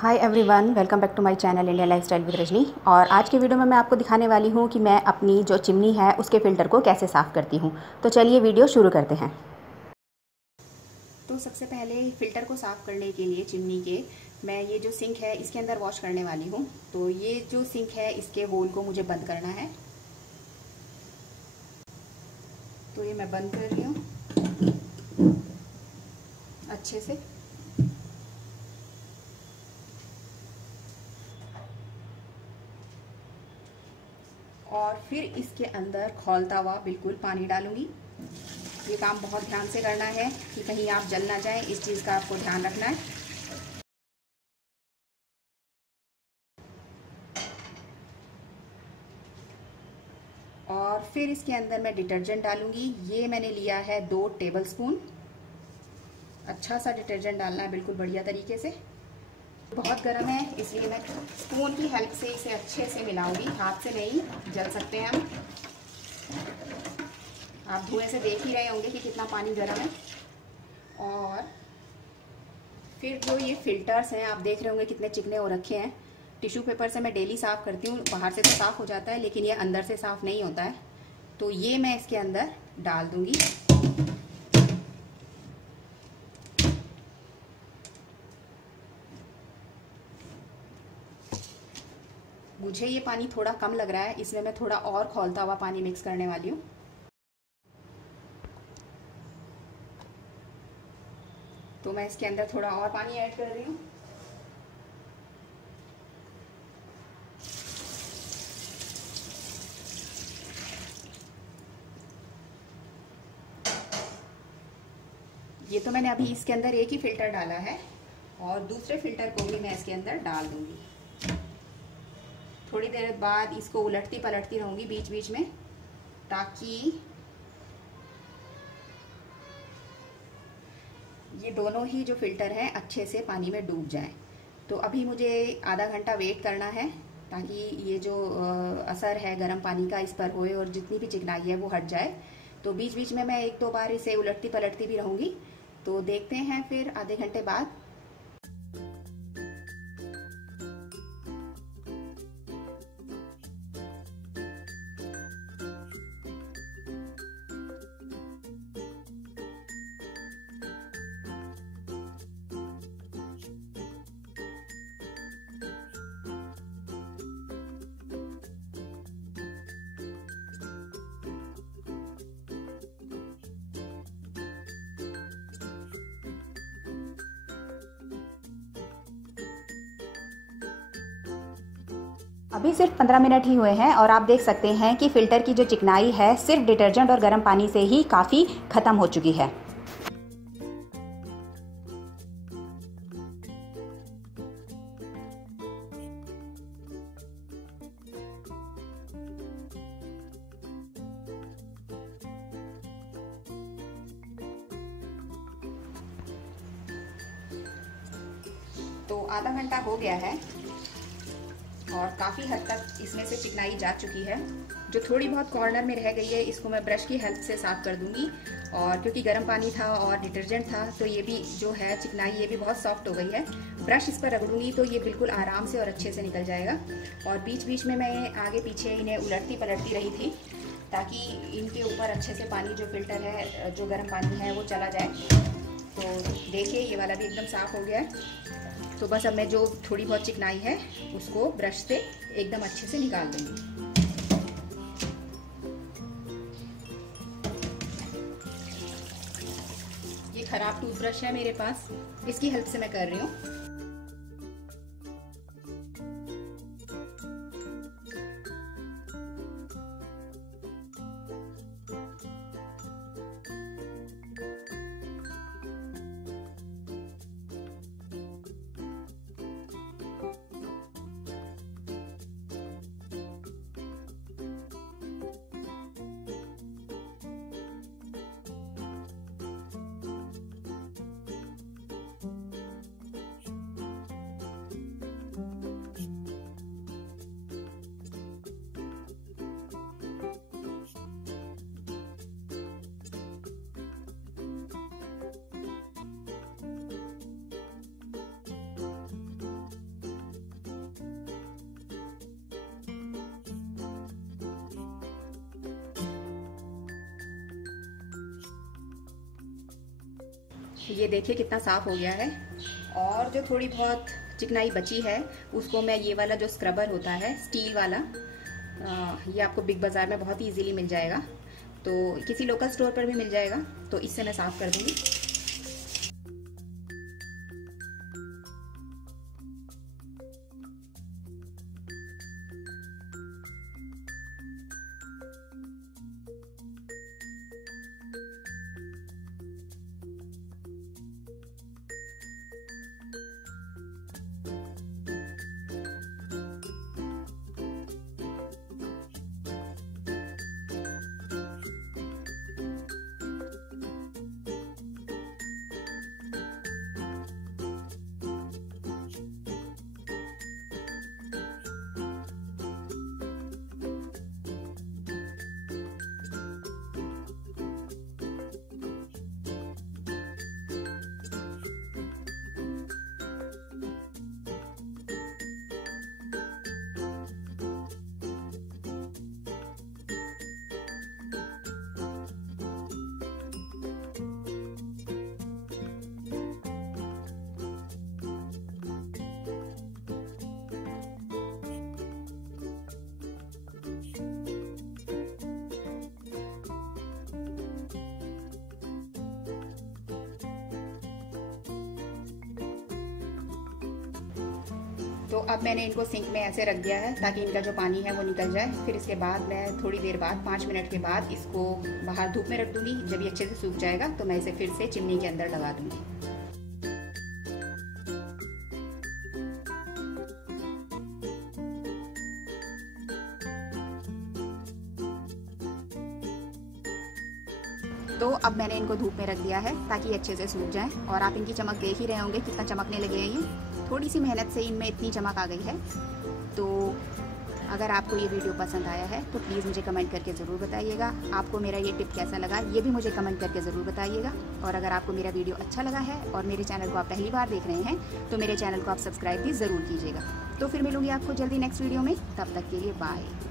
Hi everyone, welcome back to my channel India lifestyle with Rajni. और आज के video में मैं आपको दिखाने वाली हूँ कि मैं अपनी जो चिमनी है उसके फ़िल्टर को कैसे साफ़ करती हूँ। तो चलिए वीडियो शुरू करते हैं। तो सबसे पहले फ़िल्टर को साफ़ करने के लिए चिमनी के मैं ये जो सिंक है इसके अंदर वॉश करने वाली हूँ। तो ये जो सिंक है इसके होल को मुझे बंद करना है। तो ये मैं बंद कर रही हूँ अच्छे से। और फिर इसके अंदर खौलता हुआ बिल्कुल पानी डालूंगी। ये काम बहुत ध्यान से करना है कि कहीं आप जल ना जाएं, इस चीज़ का आपको ध्यान रखना है। और फिर इसके अंदर मैं डिटर्जेंट डालूंगी। ये मैंने लिया है 2 टेबलस्पून। अच्छा सा डिटर्जेंट डालना है, बिल्कुल बढ़िया तरीके से। बहुत गर्म है इसलिए मैं स्पून की हेल्प से इसे अच्छे से मिलाऊंगी, हाथ से नहीं, जल सकते हैं हम। आप धुएं से देख ही रहे होंगे कि कितना पानी गर्म है। और फिर जो ये फिल्टर्स हैं आप देख रहे होंगे कितने चिकने हो रखे हैं। टिश्यू पेपर से मैं डेली साफ़ करती हूँ, बाहर से तो साफ़ हो जाता है लेकिन ये अंदर से साफ़ नहीं होता है। तो ये मैं इसके अंदर डाल दूंगी। मुझे ये पानी थोड़ा कम लग रहा है, इसमें मैं थोड़ा और खौलता हुआ पानी मिक्स करने वाली हूँ। तो मैं इसके अंदर थोड़ा और पानी ऐड कर रही हूँ। ये तो मैंने अभी इसके अंदर एक ही फिल्टर डाला है और दूसरे फिल्टर को भी मैं इसके अंदर डाल दूंगी। थोड़ी देर बाद इसको उलटती पलटती रहूंगी बीच बीच में, ताकि ये दोनों ही जो फिल्टर हैं अच्छे से पानी में डूब जाएं। तो अभी मुझे आधा घंटा वेट करना है ताकि ये जो असर है गर्म पानी का इस पर होए और जितनी भी चिकनाई है वो हट जाए। तो बीच बीच में मैं 1-2 बार इसे उलटती पलटती भी रहूंगी। तो देखते हैं फिर आधे घंटे बाद। अभी सिर्फ 15 मिनट ही हुए हैं और आप देख सकते हैं कि फ़िल्टर की जो चिकनाई है सिर्फ डिटर्जेंट और गर्म पानी से ही काफ़ी ख़त्म हो चुकी है। तो आधा घंटा हो गया है और काफ़ी हद तक इसमें से चिकनाई जा चुकी है। जो थोड़ी बहुत कॉर्नर में रह गई है इसको मैं ब्रश की हेल्प से साफ़ कर दूंगी। और क्योंकि गर्म पानी था और डिटर्जेंट था तो ये भी जो है चिकनाई ये भी बहुत सॉफ्ट हो गई है। ब्रश इस पर रगड़ूंगी तो ये बिल्कुल आराम से और अच्छे से निकल जाएगा। और बीच बीच में मैं आगे पीछे इन्हें उलटती पलटती रही थी ताकि इनके ऊपर अच्छे से पानी जो फिल्टर है, जो गर्म पानी है वो चला जाए। तो देखिए ये वाला भी एकदम साफ़ हो गया है। तो बस अब मैं जो थोड़ी बहुत चिकनाई है उसको ब्रश से एकदम अच्छे से निकाल दूंगी। ये खराब टूथब्रश है मेरे पास, इसकी हेल्प से मैं कर रही हूँ। ये देखिए कितना साफ़ हो गया है। और जो थोड़ी बहुत चिकनाई बची है उसको मैं ये वाला जो स्क्रबर होता है स्टील वाला, ये आपको बिग बाज़ार में बहुत ही इजीली मिल जाएगा, तो किसी लोकल स्टोर पर भी मिल जाएगा, तो इससे मैं साफ़ कर दूँगी। तो अब मैंने इनको सिंक में ऐसे रख दिया है ताकि इनका जो पानी है वो निकल जाए। फिर इसके बाद मैं थोड़ी देर बाद 5 मिनट के बाद इसको बाहर धूप में रख दूंगी। जब ये अच्छे से सूख जाएगा तो मैं इसे फिर से चिमनी के अंदर लगा दूंगी। तो अब मैंने इनको धूप में रख दिया है ताकि ये अच्छे से सूख जाएं। और आप इनकी चमक देख ही रहे होंगे कितना चमकने लगे हैं ये। थोड़ी सी मेहनत से इनमें इतनी चमक आ गई है। तो अगर आपको ये वीडियो पसंद आया है तो प्लीज़ मुझे कमेंट करके ज़रूर बताइएगा। आपको मेरा ये टिप कैसा लगा ये भी मुझे कमेंट करके ज़रूर बताइएगा। और अगर आपको मेरा वीडियो अच्छा लगा है और मेरे चैनल को आप पहली बार देख रहे हैं तो मेरे चैनल को आप सब्सक्राइब भी ज़रूर कीजिएगा। तो फिर मिलूंगी आपको जल्दी नेक्स्ट वीडियो में। तब तक के लिए बाय।